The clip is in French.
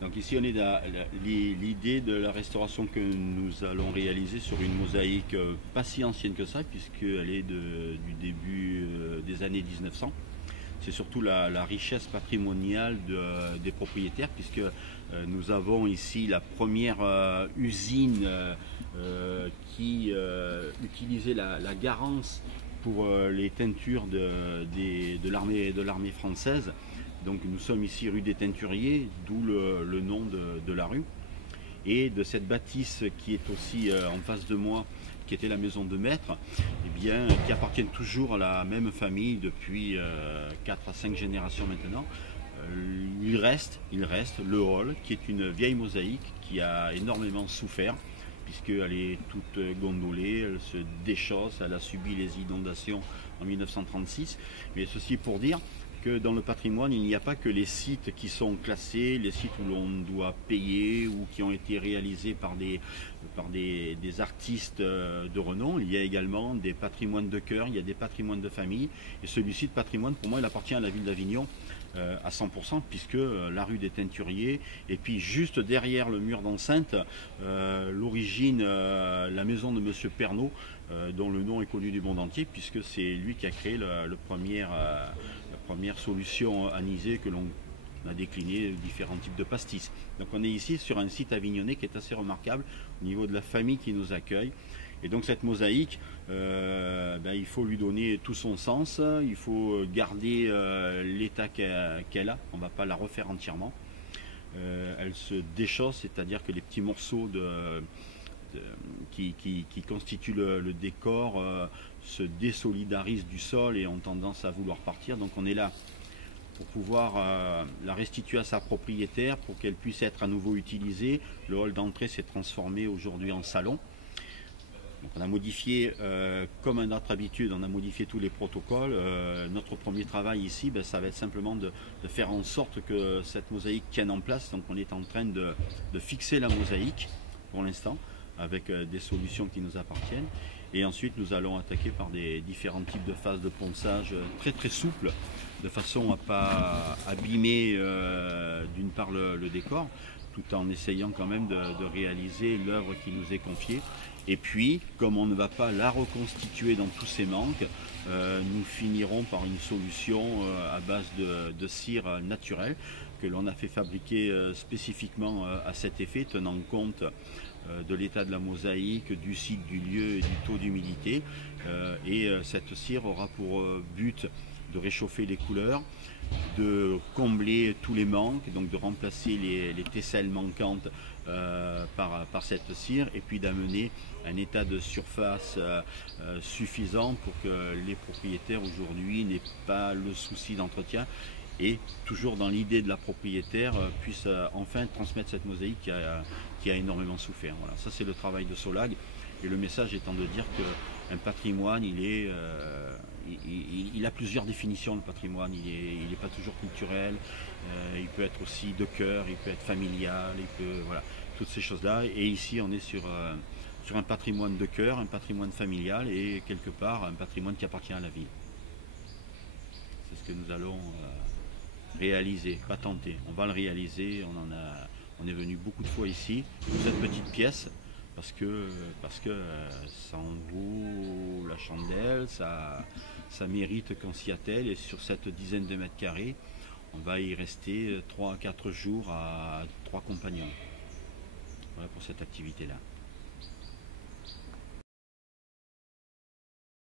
Donc ici on est dans l'idée de la restauration que nous allons réaliser sur une mosaïque pas si ancienne que ça, puisqu'elle est du début des années 1900. C'est surtout la richesse patrimoniale des propriétaires, puisque nous avons ici la première usine qui utilisait la garance pour les teintures de l'armée française. Donc nous sommes ici rue des Teinturiers, d'où le nom de la rue. Et de cette bâtisse qui est aussi en face de moi, qui était la maison de maître, eh bien, qui appartient toujours à la même famille depuis 4 à 5 générations maintenant. Il reste le hall, qui est une vieille mosaïque qui a énormément souffert, puisqu'elle est toute gondolée, elle se déchausse, elle a subi les inondations en 1936. Mais ceci pour dire que dans le patrimoine, il n'y a pas que les sites qui sont classés, les sites où l'on doit payer ou qui ont été réalisés par des artistes de renom. Il y a également des patrimoines de cœur, il y a des patrimoines de famille. Et celui-ci de patrimoine, pour moi, il appartient à la ville d'Avignon à 100%, puisque la rue des Teinturiers, et puis juste derrière le mur d'enceinte, l'origine, la maison de Monsieur Pernaut, dont le nom est connu du monde entier, puisque c'est lui qui a créé la première solution anisée que l'on a décliné différents types de pastis. Donc on est ici sur un site avignonnais qui est assez remarquable au niveau de la famille qui nous accueille. Et donc cette mosaïque, il faut lui donner tout son sens, il faut garder l'état qu'elle a, on ne va pas la refaire entièrement. Elle se déchausse, c'est-à-dire que les petits morceaux qui constituent le décor se désolidarisent du sol et ont tendance à vouloir partir. Donc on est là pour pouvoir la restituer à sa propriétaire, pour qu'elle puisse être à nouveau utilisée. Le hall d'entrée s'est transformé aujourd'hui en salon. Donc on a modifié, comme à notre habitude, on a modifié tous les protocoles. Notre premier travail ici, ça va être simplement de faire en sorte que cette mosaïque tienne en place. Donc on est en train de fixer la mosaïque pour l'instant, avec des solutions qui nous appartiennent. Et ensuite nous allons attaquer par des différents types de phases de ponçage très très souples, de façon à ne pas abîmer d'une part le décor, tout en essayant quand même de réaliser l'œuvre qui nous est confiée. Et puis, comme on ne va pas la reconstituer dans tous ses manques, nous finirons par une solution à base de cire naturelle que l'on a fait fabriquer spécifiquement à cet effet, tenant compte de l'état de la mosaïque, du site, du lieu et du taux d'humidité. Cette cire aura pour but de réchauffer les couleurs, de combler tous les manques, donc de remplacer les tesselles manquantes par cette cire, et puis d'amener un état de surface suffisant pour que les propriétaires aujourd'hui n'aient pas le souci d'entretien, et toujours dans l'idée de la propriétaire puisse enfin transmettre cette mosaïque qui a énormément souffert. Voilà, ça c'est le travail de Solag, et le message étant de dire qu'un patrimoine, il a plusieurs définitions. Le patrimoine, il n'est pas toujours culturel, il peut être aussi de cœur, il peut être familial, voilà, toutes ces choses-là. Et ici on est sur un patrimoine de cœur, un patrimoine familial, et quelque part un patrimoine qui appartient à la ville. C'est ce que nous allons réaliser, pas tenter. On va le réaliser, on est venu beaucoup de fois ici, pour cette petite pièce, parce que ça en vaut la chandelle, ça mérite qu'on s'y attelle, et sur cette dizaine de mètres carrés, on va y rester 3 à 4 jours à 3 compagnons. Voilà pour cette activité-là.